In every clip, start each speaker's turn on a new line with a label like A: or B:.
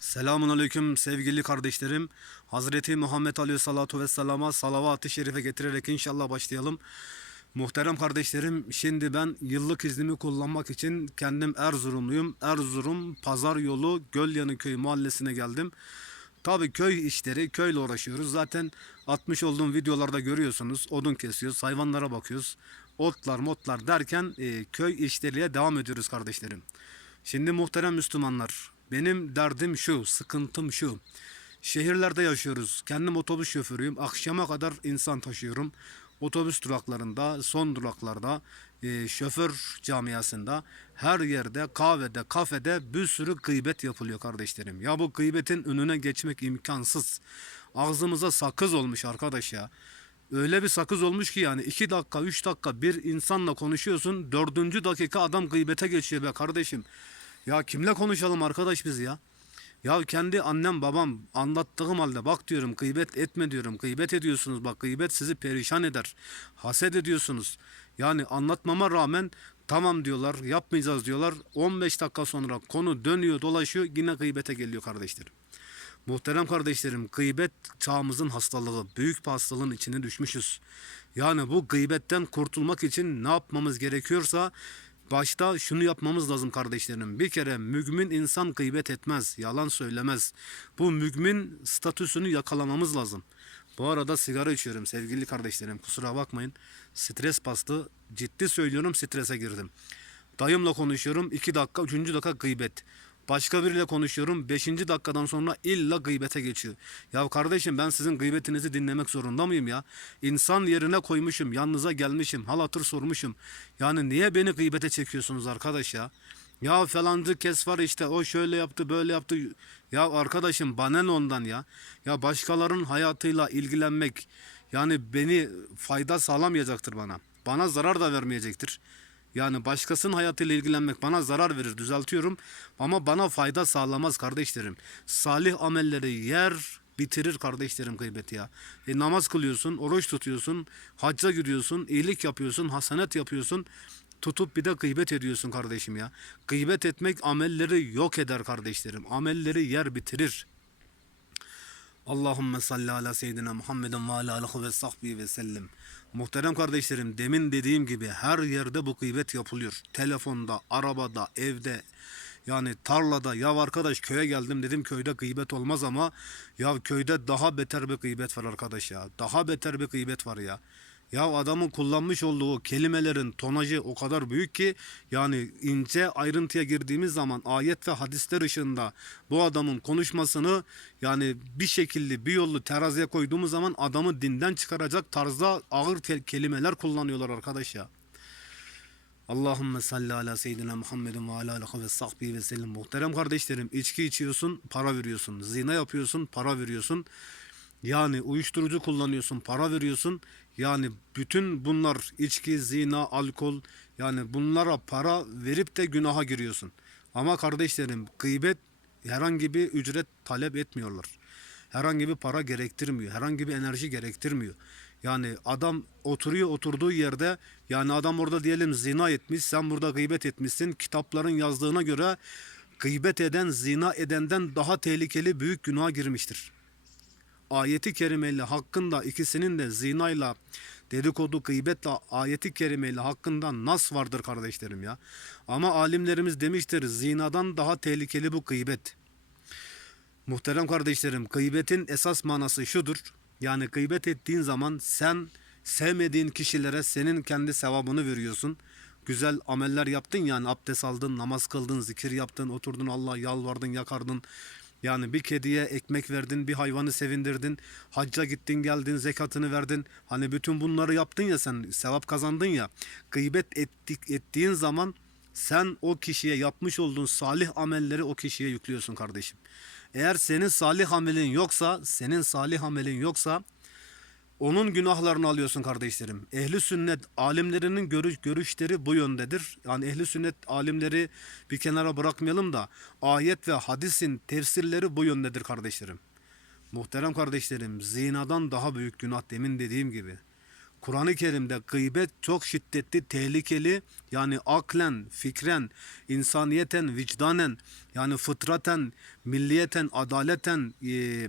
A: Selamun Aleyküm sevgili kardeşlerim. Hazreti Muhammed Aleyhissalatu Vesselam'a salavat-ı şerife getirerek inşallah başlayalım. Muhterem kardeşlerim, şimdi ben yıllık iznimi kullanmak için kendim Erzurumluyum. Erzurum Pazar Yolu Gölyanı Köyü mahallesine geldim. Tabii köy işleri, köyle uğraşıyoruz. Zaten atmış olduğum videolarda görüyorsunuz. Odun kesiyoruz, hayvanlara bakıyoruz. Otlar, motlar derken e, köy işleriyle devam ediyoruz kardeşlerim. Şimdi muhterem Müslümanlar, benim derdim şu, sıkıntım şu. Şehirlerde yaşıyoruz. Kendim otobüs şoförüyüm. Akşama kadar insan taşıyorum. Otobüs duraklarında, son duraklarda, e, şoför camiasında, her yerde, kahvede, kafede bir sürü gıybet yapılıyor kardeşlerim. Ya bu gıybetin önüne geçmek imkansız. Ağzımıza sakız olmuş arkadaş ya. Öyle bir sakız olmuş ki yani iki dakika, üç dakika bir insanla konuşuyorsun. Dördüncü dakika adam gıybete geçiyor be kardeşim. Ya kimle konuşalım arkadaş biz ya? Ya kendi annem babam anlattığım halde bak diyorum gıybet etme diyorum. Gıybet ediyorsunuz bak gıybet sizi perişan eder. Haset ediyorsunuz. Yani anlatmama rağmen tamam diyorlar yapmayacağız diyorlar. 15 dakika sonra konu dönüyor dolaşıyor yine gıybete geliyor kardeşlerim. Muhterem kardeşlerim, gıybet çağımızın hastalığı. Büyük bir hastalığın içine düşmüşüz. Yani bu gıybetten kurtulmak için ne yapmamız gerekiyorsa başta şunu yapmamız lazım kardeşlerim. Bir kere mümin insan gıybet etmez, yalan söylemez. Bu mümin statüsünü yakalamamız lazım. Bu arada sigara içiyorum sevgili kardeşlerim. Kusura bakmayın. Stres bastı. Ciddi söylüyorum strese girdim. Dayımla konuşuyorum. 2 dakika, 3. dakika gıybet. Başka biriyle konuşuyorum. 5. dakikadan sonra illa gıybete geçiyor. Ya kardeşim ben sizin gıybetinizi dinlemek zorunda mıyım ya? İnsan yerine koymuşum. Yanınıza gelmişim. Hal hatır sormuşum. Yani niye beni gıybete çekiyorsunuz arkadaş ya? Ya falancı kes var işte o şöyle yaptı böyle yaptı. Ya arkadaşım bana ne ondan ya? Ya başkalarının hayatıyla ilgilenmek yani beni fayda sağlamayacaktır bana. Bana zarar da vermeyecektir. Yani başkasının hayatıyla ilgilenmek bana zarar verir düzeltiyorum ama bana fayda sağlamaz kardeşlerim. Salih amelleri yer bitirir kardeşlerim gıybet ya. E, namaz kılıyorsun, oruç tutuyorsun, hacca gidiyorsun, iyilik yapıyorsun, hasenet yapıyorsun. Tutup bir de gıybet ediyorsun kardeşim ya. Gıybet etmek amelleri yok eder kardeşlerim. Amelleri yer bitirir. Allahümme salli ala seyyidina Muhammedin ve ala alihi ve sahbihi ve sellem. Muhterem kardeşlerim demin dediğim gibi her yerde bu gıybet yapılıyor. Telefonda, arabada, evde yani tarlada ya arkadaş köye geldim dedim köyde gıybet olmaz ama ya köyde daha beter bir gıybet var arkadaş ya. Daha beter bir gıybet var ya. Ya adamın kullanmış olduğu kelimelerin tonajı o kadar büyük ki yani ince ayrıntıya girdiğimiz zaman ayet ve hadisler ışığında bu adamın konuşmasını yani bir şekilde bir yollu teraziye koyduğumuz zaman adamı dinden çıkaracak tarzda ağır ke- kelimeler kullanıyorlar arkadaş ya. Allahümme salli ala seyyidina Muhammedin ve ala alihi ve sahbihi ve sellem. Muhterem kardeşlerim içki içiyorsun para veriyorsun. Zina yapıyorsun para veriyorsun. Yani uyuşturucu kullanıyorsun, para veriyorsun. Yani bütün bunlar içki, zina, alkol yani bunlara para verip de günaha giriyorsun. Ama kardeşlerim gıybet herhangi bir ücret talep etmiyorlar. Herhangi bir para gerektirmiyor. Herhangi bir enerji gerektirmiyor. Yani adam oturuyor oturduğu yerde yani adam orada diyelim zina etmiş sen burada gıybet etmişsin. Kitapların yazdığına göre gıybet eden zina edenden daha tehlikeli büyük günaha girmiştir ayeti kerimeyle hakkında ikisinin de zinayla dedikodu gıybetle ayeti kerimeyle hakkında nas vardır kardeşlerim ya. Ama alimlerimiz demiştir zinadan daha tehlikeli bu gıybet. Muhterem kardeşlerim gıybetin esas manası şudur. Yani gıybet ettiğin zaman sen sevmediğin kişilere senin kendi sevabını veriyorsun. Güzel ameller yaptın yani abdest aldın, namaz kıldın, zikir yaptın, oturdun Allah yalvardın, yakardın. Yani bir kediye ekmek verdin, bir hayvanı sevindirdin, hacca gittin geldin, zekatını verdin. Hani bütün bunları yaptın ya sen, sevap kazandın ya. Gıybet ettik, ettiğin zaman sen o kişiye yapmış olduğun salih amelleri o kişiye yüklüyorsun kardeşim. Eğer senin salih amelin yoksa, senin salih amelin yoksa onun günahlarını alıyorsun kardeşlerim. Ehli sünnet alimlerinin görüş, görüşleri bu yöndedir. Yani ehli sünnet alimleri bir kenara bırakmayalım da ayet ve hadisin tefsirleri bu yöndedir kardeşlerim. Muhterem kardeşlerim zinadan daha büyük günah demin dediğim gibi. Kur'an-ı Kerim'de gıybet çok şiddetli, tehlikeli. Yani aklen, fikren, insaniyeten, vicdanen, yani fıtraten, milliyeten, adaleten, e,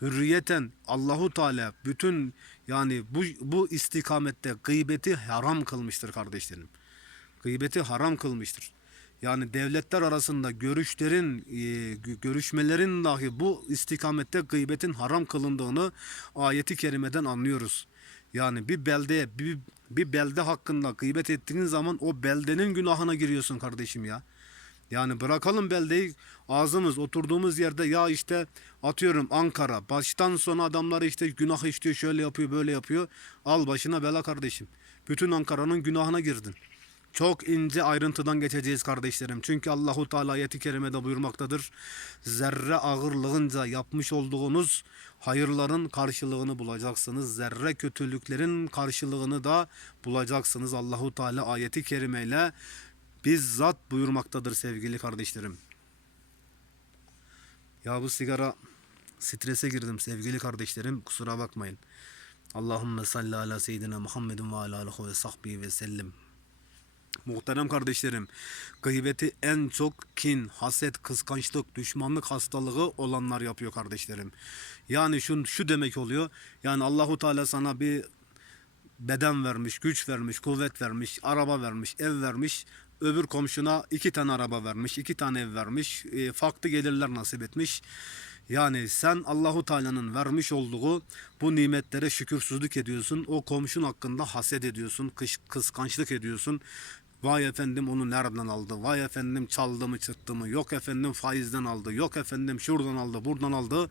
A: hürriyeten Allahu Teala bütün yani bu bu istikamette gıybeti haram kılmıştır kardeşlerim. Gıybeti haram kılmıştır. Yani devletler arasında görüşlerin, e, gö- görüşmelerin dahi bu istikamette gıybetin haram kılındığını ayeti kerimeden anlıyoruz. Yani bir beldeye, bir, bir belde hakkında gıybet ettiğin zaman o beldenin günahına giriyorsun kardeşim ya. Yani bırakalım beldeyi ağzımız oturduğumuz yerde ya işte atıyorum Ankara baştan sona adamları işte günah işliyor şöyle yapıyor böyle yapıyor. Al başına bela kardeşim. Bütün Ankara'nın günahına girdin. Çok ince ayrıntıdan geçeceğiz kardeşlerim. Çünkü Allahu Teala ayeti kerimede buyurmaktadır. Zerre ağırlığınca yapmış olduğunuz hayırların karşılığını bulacaksınız. Zerre kötülüklerin karşılığını da bulacaksınız. Allahu Teala ayeti kerimeyle bizzat buyurmaktadır sevgili kardeşlerim. Ya bu sigara strese girdim sevgili kardeşlerim. Kusura bakmayın. Allahümme salli ala seyyidina Muhammedin ve ala alihi ve sahbihi ve sellim. Muhterem kardeşlerim, gıybeti en çok kin, haset, kıskançlık, düşmanlık hastalığı olanlar yapıyor kardeşlerim. Yani şu, şu demek oluyor. Yani Allahu Teala sana bir beden vermiş, güç vermiş, kuvvet vermiş, araba vermiş, ev vermiş. Öbür komşuna iki tane araba vermiş, iki tane ev vermiş, e, farklı gelirler nasip etmiş. Yani sen Allahu Teala'nın vermiş olduğu bu nimetlere şükürsüzlük ediyorsun. O komşun hakkında haset ediyorsun, kış, kıskançlık ediyorsun. Vay efendim onu nereden aldı? Vay efendim çaldı mı çıktı mı? Yok efendim faizden aldı. Yok efendim şuradan aldı, buradan aldı.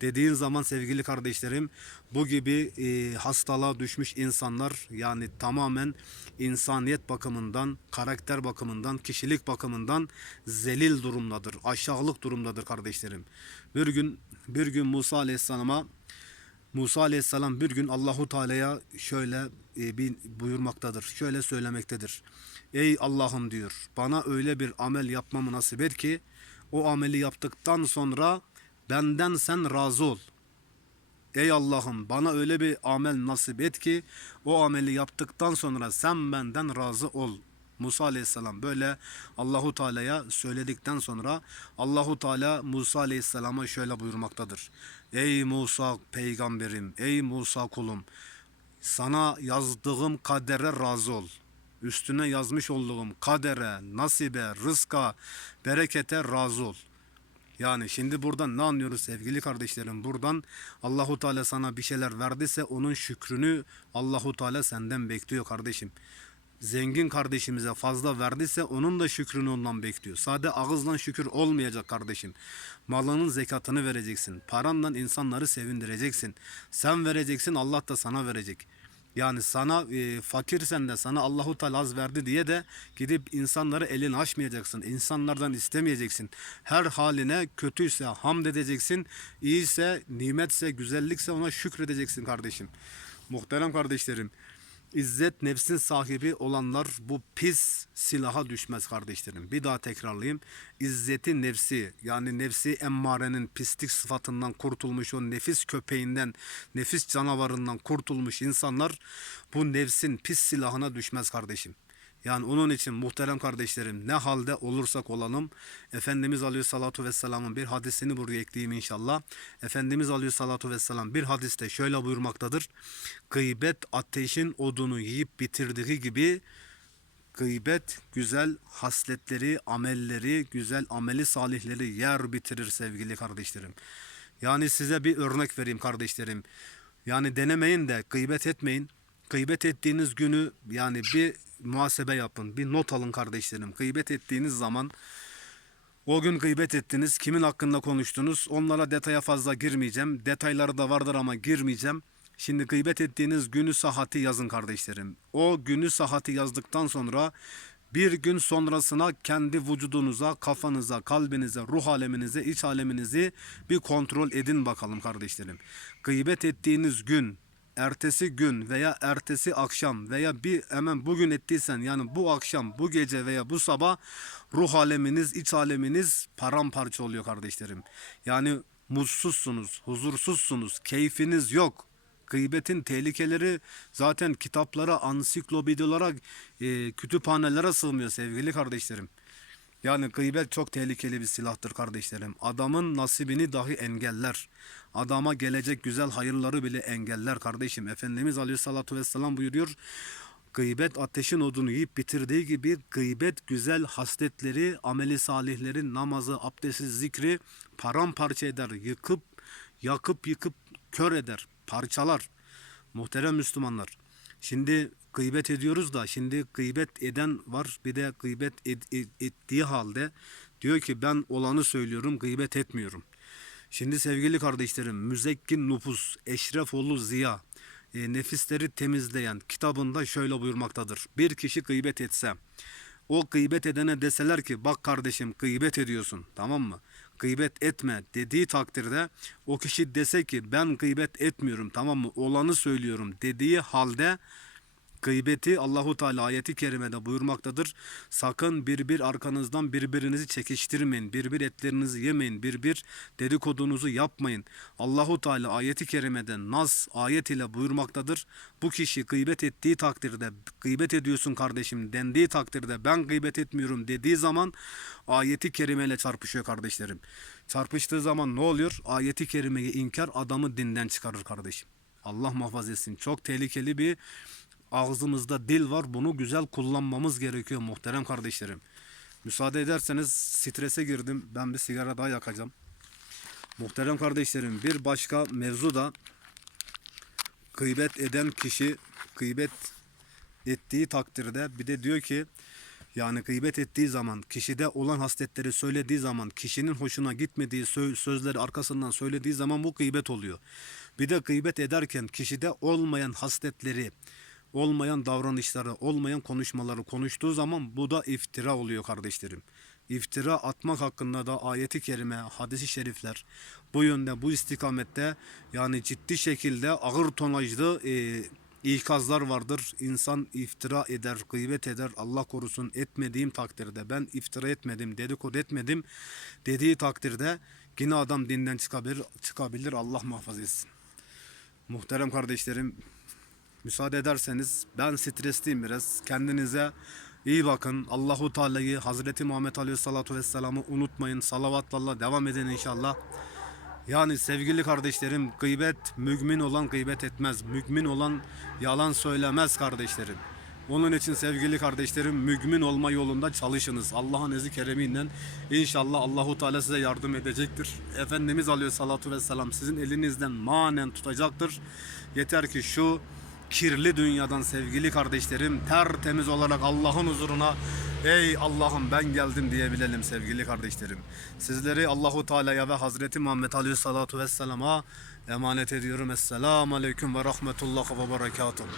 A: Dediğin zaman sevgili kardeşlerim bu gibi e, hastalığa düşmüş insanlar yani tamamen insaniyet bakımından, karakter bakımından, kişilik bakımından zelil durumdadır. Aşağılık durumdadır kardeşlerim. Bir gün bir gün Musa Aleyhisselam'a Musa Aleyhisselam bir gün Allahu Teala'ya şöyle e, bir buyurmaktadır. Şöyle söylemektedir. Ey Allah'ım diyor. Bana öyle bir amel yapmamı nasip et ki o ameli yaptıktan sonra benden sen razı ol. Ey Allah'ım bana öyle bir amel nasip et ki o ameli yaptıktan sonra sen benden razı ol. Musa Aleyhisselam böyle Allahu Teala'ya söyledikten sonra Allahu Teala Musa Aleyhisselam'a şöyle buyurmaktadır. Ey Musa peygamberim, ey Musa kulum sana yazdığım kadere razı ol. Üstüne yazmış olduğum kadere, nasibe, rızka, berekete razı ol. Yani şimdi buradan ne anlıyoruz sevgili kardeşlerim? Buradan Allahu Teala sana bir şeyler verdiyse onun şükrünü Allahu Teala senden bekliyor kardeşim. Zengin kardeşimize fazla verdiyse onun da şükrünü ondan bekliyor. Sade ağızla şükür olmayacak kardeşim. Malının zekatını vereceksin. Paranla insanları sevindireceksin. Sen vereceksin Allah da sana verecek. Yani sana e, fakirsen de sana Allahu Teala az verdi diye de gidip insanları elini açmayacaksın. İnsanlardan istemeyeceksin. Her haline kötüyse hamd edeceksin. İyiyse, nimetse, güzellikse ona şükredeceksin kardeşim. Muhterem kardeşlerim. İzzet nefsin sahibi olanlar bu pis silaha düşmez kardeşlerim. Bir daha tekrarlayayım. İzzeti nefsi yani nefsi emmarenin pislik sıfatından kurtulmuş o nefis köpeğinden, nefis canavarından kurtulmuş insanlar bu nefsin pis silahına düşmez kardeşim. Yani onun için muhterem kardeşlerim ne halde olursak olalım Efendimiz Aleyhissalatu Vesselam'ın bir hadisini buraya ekleyeyim inşallah. Efendimiz Aleyhissalatu Vesselam bir hadiste şöyle buyurmaktadır. Gıybet ateşin odunu yiyip bitirdiği gibi gıybet güzel hasletleri, amelleri, güzel ameli salihleri yer bitirir sevgili kardeşlerim. Yani size bir örnek vereyim kardeşlerim. Yani denemeyin de gıybet etmeyin. Gıybet ettiğiniz günü yani bir muhasebe yapın. Bir not alın kardeşlerim. Gıybet ettiğiniz zaman o gün gıybet ettiniz. Kimin hakkında konuştunuz? Onlara detaya fazla girmeyeceğim. Detayları da vardır ama girmeyeceğim. Şimdi gıybet ettiğiniz günü sahati yazın kardeşlerim. O günü sahati yazdıktan sonra bir gün sonrasına kendi vücudunuza, kafanıza, kalbinize, ruh aleminize, iç aleminizi bir kontrol edin bakalım kardeşlerim. Gıybet ettiğiniz gün, ertesi gün veya ertesi akşam veya bir hemen bugün ettiysen yani bu akşam, bu gece veya bu sabah ruh aleminiz, iç aleminiz paramparça oluyor kardeşlerim. Yani mutsuzsunuz, huzursuzsunuz, keyfiniz yok. Gıybetin tehlikeleri zaten kitaplara, ansiklopedilara, e, kütüphanelere sığmıyor sevgili kardeşlerim. Yani gıybet çok tehlikeli bir silahtır kardeşlerim. Adamın nasibini dahi engeller. Adama gelecek güzel hayırları bile engeller kardeşim. Efendimiz Aleyhisselatü Vesselam buyuruyor. Gıybet ateşin odunu yiyip bitirdiği gibi gıybet güzel hasletleri, ameli salihleri, namazı, abdesti, zikri paramparça eder. Yıkıp, yakıp yıkıp kör eder, parçalar. Muhterem Müslümanlar. Şimdi gıybet ediyoruz da şimdi gıybet eden var bir de gıybet ed- ed- ettiği halde diyor ki ben olanı söylüyorum gıybet etmiyorum. Şimdi sevgili kardeşlerim Müzekkin Nufus Eşrefoğlu Ziya e, nefisleri temizleyen kitabında şöyle buyurmaktadır. Bir kişi gıybet etse o gıybet edene deseler ki bak kardeşim gıybet ediyorsun tamam mı? Gıybet etme dediği takdirde o kişi dese ki ben gıybet etmiyorum tamam mı? Olanı söylüyorum dediği halde Gıybeti Allahu Teala ayeti kerimede buyurmaktadır. Sakın birbir arkanızdan birbirinizi çekiştirmeyin. Birbir etlerinizi yemeyin. Birbir dedikodunuzu yapmayın. Allahu Teala ayeti kerimede Nas ayet ile buyurmaktadır. Bu kişi gıybet ettiği takdirde gıybet ediyorsun kardeşim dendiği takdirde ben gıybet etmiyorum dediği zaman ayeti kerimeyle çarpışıyor kardeşlerim. Çarpıştığı zaman ne oluyor? Ayeti kerimeyi inkar adamı dinden çıkarır kardeşim. Allah muhafaza etsin. Çok tehlikeli bir ağzımızda dil var. Bunu güzel kullanmamız gerekiyor muhterem kardeşlerim. Müsaade ederseniz strese girdim. Ben bir sigara daha yakacağım. Muhterem kardeşlerim bir başka mevzu da gıybet eden kişi gıybet ettiği takdirde bir de diyor ki yani gıybet ettiği zaman kişide olan hasletleri söylediği zaman kişinin hoşuna gitmediği sö- sözleri arkasından söylediği zaman bu gıybet oluyor. Bir de gıybet ederken kişide olmayan hasletleri olmayan davranışları, olmayan konuşmaları konuştuğu zaman bu da iftira oluyor kardeşlerim. İftira atmak hakkında da ayeti kerime, hadisi şerifler bu yönde, bu istikamette yani ciddi şekilde ağır tonajlı e, ikazlar vardır. İnsan iftira eder, gıybet eder. Allah korusun etmediğim takdirde ben iftira etmedim, dedikodu etmedim dediği takdirde yine adam dinden çıkabilir, çıkabilir. Allah muhafaza etsin. Muhterem kardeşlerim Müsaade ederseniz ben stresliyim biraz. Kendinize iyi bakın. Allahu Teala'yı Hazreti Muhammed Aleyhissalatu Vesselam'ı unutmayın. Salavatla devam edin inşallah. Yani sevgili kardeşlerim gıybet mümin olan gıybet etmez. Mümin olan yalan söylemez kardeşlerim. Onun için sevgili kardeşlerim mümin olma yolunda çalışınız. Allah'ın ezi keremiyle inşallah Allahu Teala size yardım edecektir. Efendimiz Aleyhissalatu Vesselam sizin elinizden manen tutacaktır. Yeter ki şu kirli dünyadan sevgili kardeşlerim tertemiz olarak Allah'ın huzuruna ey Allah'ım ben geldim diyebilelim sevgili kardeşlerim. Sizleri Allahu Teala'ya ve Hazreti Muhammed Aleyhissalatu Vesselam'a emanet ediyorum. Esselamu Aleyküm ve Rahmetullah ve Berekatuhu.